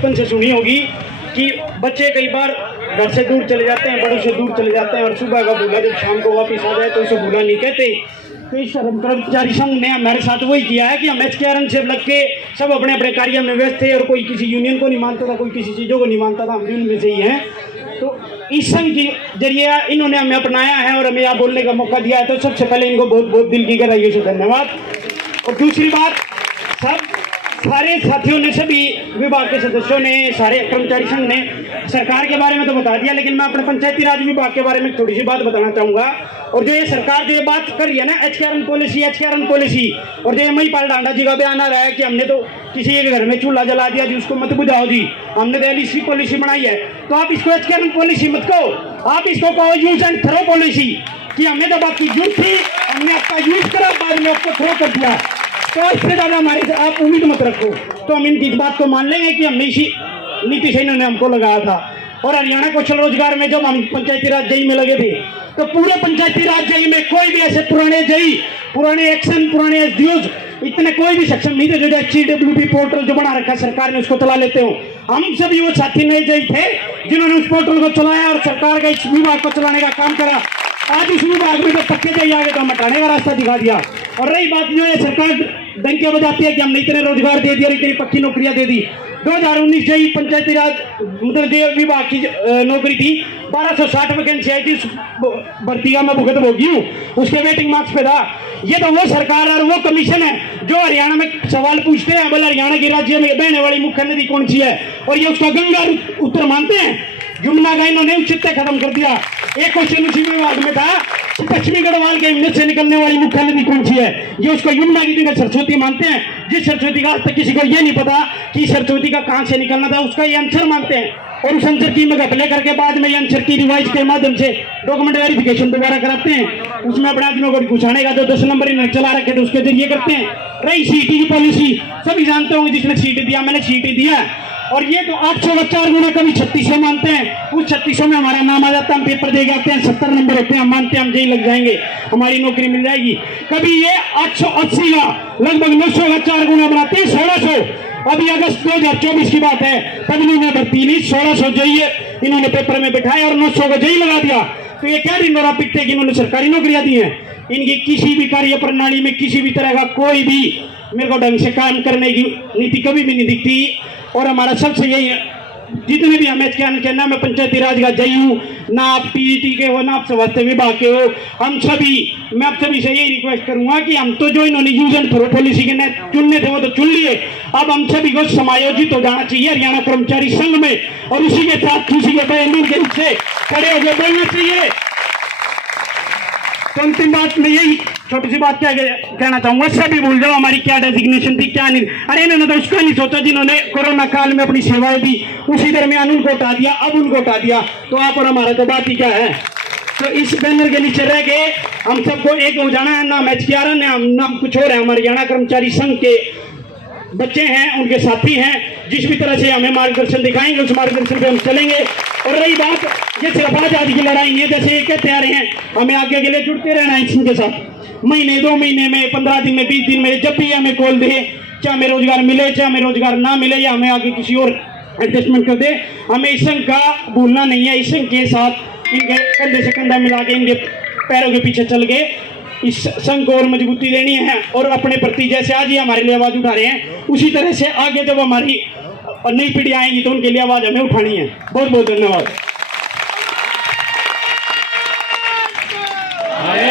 बचपन से सुनी होगी कि बच्चे कई बार घर से दूर चले जाते हैं, बड़ों से दूर चले जाते हैं, और सुबह का भूला जब शाम को वापस आ जाए तो उसे भूला नहीं कहते। तो इस कर्मचारी संघ ने हमारे साथ वही किया है कि हम HKRN से लग के सब अपने अपने कार्य में व्यस्त थे, और कोई किसी यूनियन को नहीं मानता था, कोई किसी चीज़ों को नहीं मानता था, हम भी उनमें से ही हैं। तो इस संघ के जरिए इन्होंने हमें अपनाया है और हमें यहाँ बोलने का मौका दिया है, तो सबसे पहले इनको बहुत बहुत दिल की गहराइयों से धन्यवाद। और दूसरी बात, सारे साथियों ने, सभी विभाग के सदस्यों ने, सारे कर्मचारी संघ ने सरकार के बारे में तो बता दिया, लेकिन मैं अपने पंचायती राज विभाग के बारे में थोड़ी सी बात बताना चाहूँगा। और जो ये सरकार जो ये बात कर रही है ना, HKRN पॉलिसी, और जो महिपाल डांडा जी का बयान आ रहा है कि हमने तो किसी एक घर में चूल्हा जला दिया जी, उसको मत बुझाओ जी, हमने तो LEC पॉलिसी बनाई है, तो आप इसको HKRN पॉलिसी मत कहो, आप इसको कहो यूज एंड थ्रो पॉलिसी, कि हमने तो बात की जरूरत थी, हमने आपका यूज करा, बाद में आपको थ्रो कर दिया। तो इससे ज़्यादा हमारे से आप उम्मीद मत रखो। तो हम इनकी इस बात को मान लेंगे कि हमने इसी नीति से इन्होंने हमको लगाया था। और हरियाणा कौशल रोजगार में जब हम पंचायती राज JEE में लगे थे, तो पूरे पंचायती राज JEE में कोई भी ऐसे पुराने JEE, पुराने एक्शन, पुराने SDOs, इतने कोई भी सक्षम नहीं थे जो HCWP पोर्टल जो बना रखा सरकार ने उसको चला लेते हो। हम सभी वो साथी नए JEE थे जिन्होंने उस पोर्टल को चलाया और सरकार का इस विभाग को चलाने का काम करा। आज इस विभाग में जो पक्के JEE आ गए तो हम हटाने का रास्ता दिखा दिया। और रही बात जो है, सरकार डंकियां बजाती है कि हमने इतने रोजगार दे दिए और इतनी पक्की नौकरियां दे दी। 2019 JEE पंचायती राज मतलब जो विभाग की नौकरी थी, 1260 वैकेंसी आई थी, भर्ती का मैं भुगत भोगी हूँ, उसके वेटिंग मार्क्स पे था। ये तो वो सरकार और वो कमीशन है जो हरियाणा में सवाल पूछते हैं, बोले हरियाणा के राज्य में बहने वाली मुख्य नदी कौन सी है, और ये उसका गंगा उत्तर मानते हैं। यमुना का इन्होंने उचित खत्म कर दिया। एक क्वेश्चन उसी विभाग में था, पश्चिमी गढ़वाल के हिमनद से निकलने वाली मुख्य नदी कौन सी है, ये उसको यमुना की जगह सरस्वती मानते हैं। जिस सरस्वती का आज तक किसी को ये नहीं पता कि सरस्वती का कहां से निकलना था, उसका ये आंसर मानते हैं। और उस आंसर की मैं अप्लाई करके बाद में ये आंसर की रिवाइज के माध्यम से डॉक्यूमेंट वेरिफिकेशन दोबारा कराते हैं, उसमें अपने आदमियों को घुसाने का जो 10 नंबर इन्होंने चला रखे थे उसके जरिए करते हैं। रही CET की पॉलिसी, सभी जानते होंगे, जिसने CET दिया, मैंने CET दिया, और ये तो 800 का 4 गुना, कभी 3600 मानते हैं, उस 3600 में हमारा नाम आ जाता है, हम पेपर दे के आते हैं, 70 नंबर होते हैं, हम मानते हैं हम JEE लग जाएंगे, हमारी नौकरी मिल जाएगी। कभी ये 880 का लगभग 900 का 4 गुना बनाते हैं, 1600। अभी अगस्त 2024 की बात है, तब इन्होंने भर्ती ली, 1600 JEE इन्होंने पेपर में बैठाया और 900 का JEE लगा दिया। तो ये क्या दिन दौरा पिटते कि इन्होंने सरकारी नौकरियां दी हैं। इनकी किसी भी कार्य प्रणाली में किसी भी तरह का कोई भी मेरे को ढंग से काम करने की नीति कभी भी नहीं दिखती। और हमारा सबसे यही है, जितने भी हम HKRN के, ना मैं पंचायती राज का JEE हूँ, ना आप PET के हो, ना आप स्वास्थ्य विभाग के हो, हम सभी, मैं आप सभी से यही रिक्वेस्ट करूंगा कि हम तो जो इन्होंने यूज एंड थ्रो पॉलिसी के चुनने थे वो तो चुन लिए, अब हम सभी को समायोजित हो जाना चाहिए हरियाणा कर्मचारी संघ में, और उसी के साथ खुशी के बैलून के नीचे खड़े होकर बोलना चाहिए। तो अंतिम बात में यही छोटी सी बात क्या कहना चाहूंगा, सभी भूल जाओ हमारी क्या डेजिग्नेशन थी, क्या नहीं। अरे इन्होंने तो उसका नहीं सोचा जिन्होंने कोरोना काल में अपनी सेवाएं दी, उसी दरमियान उनको हटा दिया, अब उनको हटा दिया, तो आप और हमारा तो बात ही क्या है। तो इस बैनर के नीचे रह के हम सबको एक हो जाना है, नाम HKRN है, हम नाम कुछ और है, हमारे हरियाणा कर्मचारी संघ के बच्चे हैं, उनके साथी हैं, जिस भी तरह से हमें मार्गदर्शन दिखाएंगे उस मार्गदर्शन पे हम चलेंगे। और रही बात, ये सिर्फ आजादी की लड़ाई नहीं है, जैसे ये कहते आ रहे हैं, हमें आगे के लिए जुड़ते रहना है इनके साथ, महीने 2 महीने में, 15 दिन में, 20 दिन में, जब भी हमें कॉल दे, चाहे हमें रोजगार मिले, चाहे हमें रोजगार ना मिले, या हमें आगे किसी और एडजस्टमेंट कर दे, हमें इस संघ का भूलना नहीं है। इस संघ के साथ इनके कंधे से कंधा मिला के, इनके पैरों के पीछे चल के इस संघ को और मजबूती देनी है, और अपने प्रति जैसे आज ही हमारे लिए आवाज उठा रहे हैं, उसी तरह से आगे जब हमारी नई पीढ़ी आएंगी तो उनके लिए आवाज हमें उठानी है। बहुत बहुत धन्यवाद।